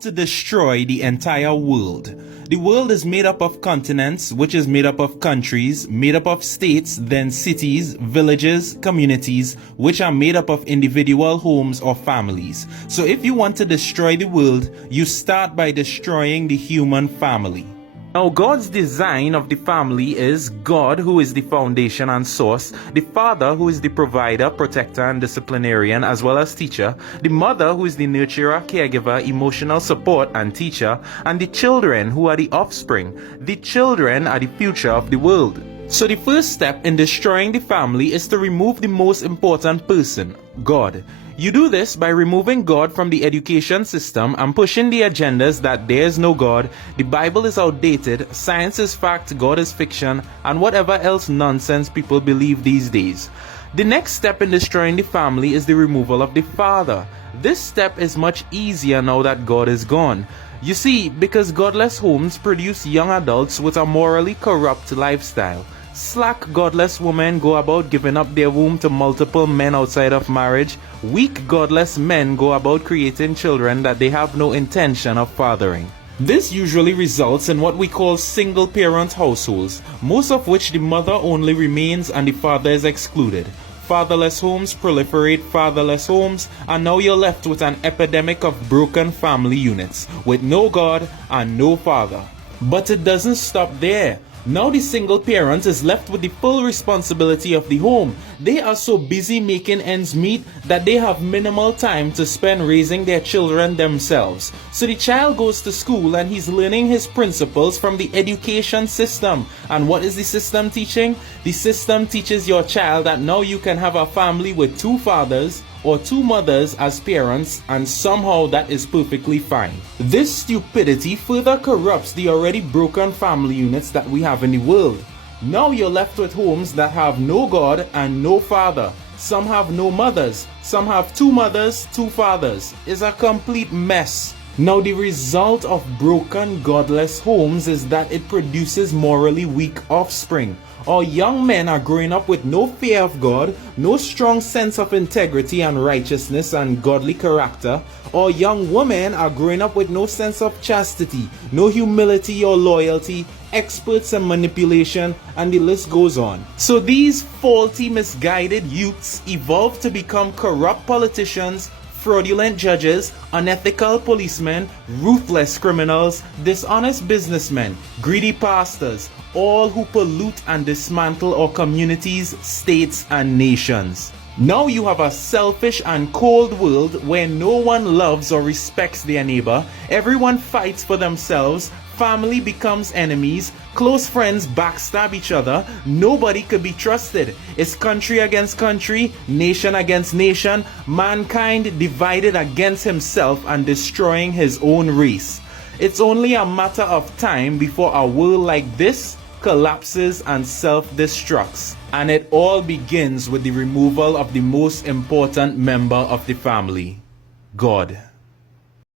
To destroy the entire world. The world is made up of continents, which is made up of countries, made up of states, then cities, villages, communities, which are made up of individual homes or families. So if you want to destroy the world, you start by destroying the human family. Now, God's design of the family is God, who is the foundation and source, the father, who is the provider, protector, and disciplinarian, as well as teacher, the mother, who is the nurturer, caregiver, emotional support, and teacher, and the children, who are the offspring. The children are the future of the world. So the first step in destroying the family is to remove the most important person, God. You do this by removing God from the education system and pushing the agendas that there is no God, the Bible is outdated, science is fact, God is fiction, and whatever else nonsense people believe these days. The next step in destroying the family is the removal of the father. This step is much easier now that God is gone. You see, because godless homes produce young adults with a morally corrupt lifestyle. Slack, godless women go about giving up their womb to multiple men outside of marriage. Weak, godless men go about creating children that they have no intention of fathering. This usually results in what we call single-parent households, most of which the mother only remains and the father is excluded. Fatherless homes proliferate fatherless homes, and now you're left with an epidemic of broken family units, with no God and no father. But it doesn't stop there. Now the single parent is left with the full responsibility of the home. They are so busy making ends meet that they have minimal time to spend raising their children themselves. So the child goes to school and he's learning his principles from the education system. And what is the system teaching? The system teaches your child that now you can have a family with two fathers or two mothers as parents, and somehow that is perfectly fine. This stupidity further corrupts the already broken family units that we have in the world. Now you're left with homes that have no God and no father. Some have no mothers, some have two mothers, two fathers. It's a complete mess. Now the result of broken godless homes is that it produces morally weak offspring. Our young men are growing up with no fear of God, no strong sense of integrity and righteousness and godly character. Our young women are growing up with no sense of chastity, no humility or loyalty, experts in manipulation, and the list goes on. So these faulty, misguided youths evolve to become corrupt politicians, fraudulent judges, unethical policemen, ruthless criminals, dishonest businessmen, greedy pastors, all who pollute and dismantle our communities, states, and nations. Now you have a selfish and cold world where no one loves or respects their neighbor, everyone fights for themselves, family becomes enemies, close friends backstab each other, nobody could be trusted. It's country against country, nation against nation, mankind divided against himself and destroying his own race. It's only a matter of time before a world like this collapses and self-destructs. And it all begins with the removal of the most important member of the family, God.